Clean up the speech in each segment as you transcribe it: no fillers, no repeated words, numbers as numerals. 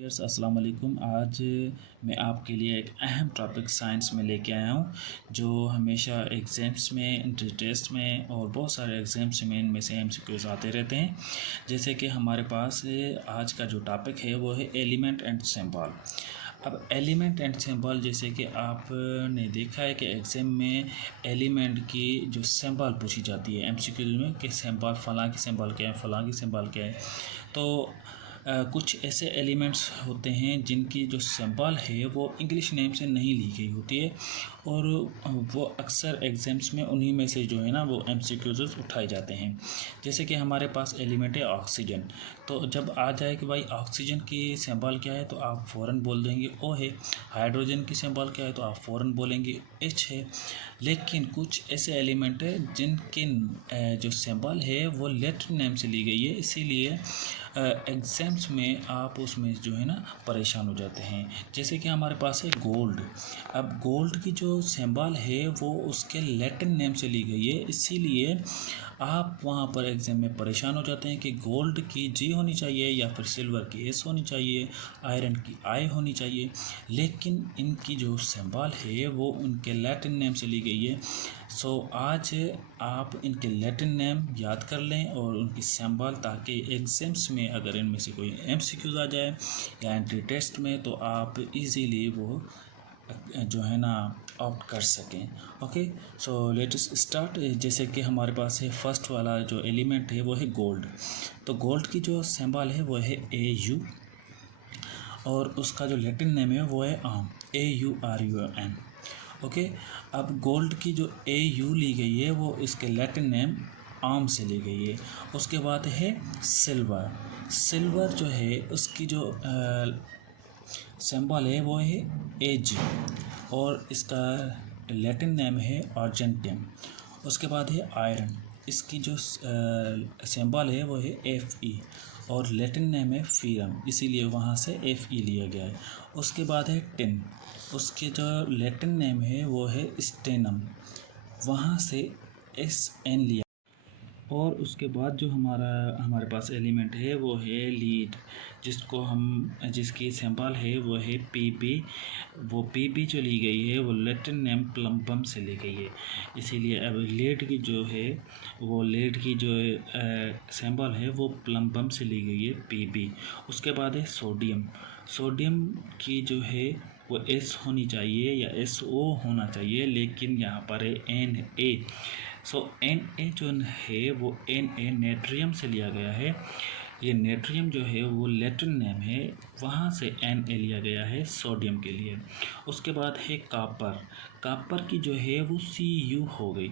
अस्सलाम वालेकुम। आज मैं आपके लिए एक अहम टॉपिक साइंस में लेके आया हूँ जो हमेशा एग्ज़ाम्स में, इंटर टेस्ट में और बहुत सारे एग्ज़ाम्स में इनमें से एमसीक्यूज़ आते रहते हैं। जैसे कि हमारे पास आज का जो टॉपिक है वो है एलिमेंट एंड सिंबल। अब एलिमेंट एंड सिंबल, जैसे कि आपने देखा है कि एग्ज़ाम में एलिमेंट की जो सिंबल पूछी जाती है एमसीक्यू में कि सिंबल फ़लाँ की सिंबल क्या है, फ़लाँ की सिंबल क्या है। तो कुछ ऐसे एलिमेंट्स होते हैं जिनकी जो सिंबल है वो इंग्लिश नेम से नहीं ली गई होती है और वो अक्सर एग्ज़ाम्स में उन्हीं में से जो है ना वो एमसीक्यूज़ उठाए जाते हैं। जैसे कि हमारे पास एलिमेंट है ऑक्सीजन। तो जब आ जाए कि भाई ऑक्सीजन की सिंबल क्या है तो आप फ़ौरन बोल देंगे ओ है। हाइड्रोजन की सिंबल क्या है तो आप फ़ौरन बोलेंगे एच है। लेकिन कुछ ऐसे एलिमेंट है जिनके जो सिंबल है वो लेटर नेम से ली गई है, इसीलिए एग्ज़ाम्स में आप उसमें जो है ना परेशान हो जाते हैं। जैसे कि हमारे पास है गोल्ड। अब गोल्ड की जो सिंबल है वो उसके लैटिन नेम से ली गई है, इसीलिए आप वहाँ पर एग्ज़ाम में परेशान हो जाते हैं कि गोल्ड की जी होनी चाहिए या फिर सिल्वर की एस होनी चाहिए, आयरन की आई होनी चाहिए। लेकिन इनकी जो सिंबल है वो उनके लैटिन नेम से ली गई है। सो आज आप इनके लैटिन नेम याद कर लें और उनकी सिंबल, ताकि एग्ज़ाम्स में अगर इनमें से कोई एमसीक्यूज़ आ जाए या एंट्री टेस्ट में तो आप इजीली वो जो है ना ऑप्ट कर सकें। Okay, so let's start. जैसे कि हमारे पास है फर्स्ट वाला जो एलिमेंट है वो है गोल्ड। तो गोल्ड की जो सिंबल है वो है AU और उसका जो लैटिन नेम है वो है आर्म, AURUM। ओके, अब गोल्ड की जो AU ली गई है वो इसके लैटिन नेम आर्म से ली गई है। उसके बाद है सिल्वर। सिल्वर जो है उसकी जो सिंबल है वो है AG और इसका लैटिन नेम है अर्जेंटियम। उसके बाद है आयरन। इसकी जो सिंबल है वो है FE और लैटिन नेम है फीरम, इसीलिए वहाँ से FE लिया गया है। उसके बाद है टिन। उसके जो लैटिन नेम है वो है स्टेनम, वहाँ से SN लिया। और उसके बाद जो हमारे पास एलिमेंट है वो है लीड, जिसकी सिंबल है वो है PP। वो PP जो ली गई है वो लैटिन नेम प्लम्बम से ली गई है, इसीलिए अब लीड की जो है वो लीड की जो सिंबल है वो प्लम्बम से ली गई है, PP। उसके बाद है सोडियम। सोडियम की जो है वो S होनी चाहिए या SO होना चाहिए, लेकिन यहाँ पर है Na। सो Na जो है वो Na नेट्रियम से लिया गया है। ये नेट्रियम जो है वो लैटिन नेम है, वहाँ से Na लिया गया है सोडियम के लिए। उसके बाद है कापर। कापर की जो है वो Cu हो गई,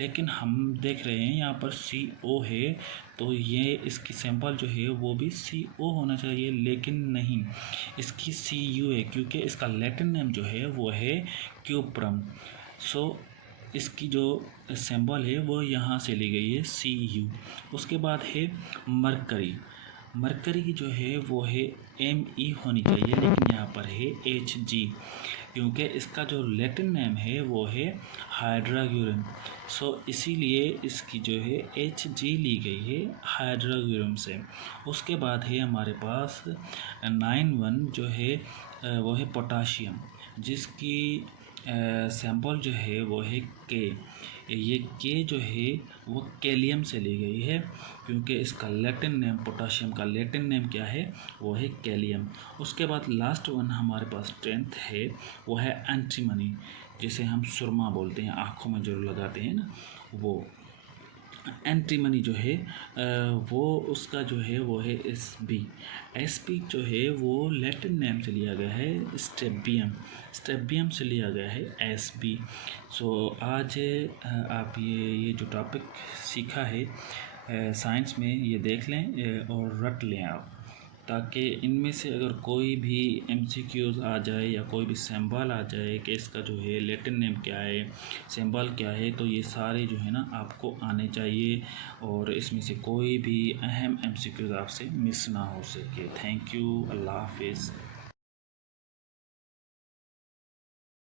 लेकिन हम देख रहे हैं यहाँ पर CO है, तो ये इसकी सिंबल जो है वो भी CO होना चाहिए, लेकिन नहीं, इसकी Cu है क्योंकि इसका लैटिन नेम जो है वो है क्यूप्रम। सो इसकी जो सिंबल है वो यहाँ से ली गई है, Cu। उसके बाद है मरकरी। मरकरी की जो है वो है Me होनी चाहिए, लेकिन यहाँ पर है Hg क्योंकि इसका जो लैटिन नेम है वो है हाइड्राग्यूरम। सो इसीलिए इसकी जो है Hg ली गई है हाइड्राग्यूरम से। उसके बाद है हमारे पास 9(1) जो है वो है पोटाशियम, जिसकी सैंपल जो है वो है के। ये के जो है वो कैलियम से ली गई है क्योंकि इसका लैटिन नेम, पोटाशियम का लैटिन नेम क्या है वो है कैलियम। उसके बाद लास्ट वन हमारे पास 10th है वो है एंटीमनी, जिसे हम सुरमा बोलते हैं, आँखों में जो लगाते हैं ना वो। एंटीमनी जो है वो उसका जो है वो है SB जो है वो लैटिन नेम से लिया गया है स्टेबियम से लिया गया है SB। सो आज आप ये जो टॉपिक सीखा है साइंस में ये देख लें और रट लें आप, ताकि इनमें से अगर कोई भी MCQs आ जाए या कोई भी सिंबल आ जाए कि इसका जो है लैटिन नेम क्या है, सिंबल क्या है, तो ये सारे जो है ना आपको आने चाहिए और इसमें से कोई भी अहम MCQs आपसे मिस ना हो सके। थैंक यू, अल्लाह हाफिज़।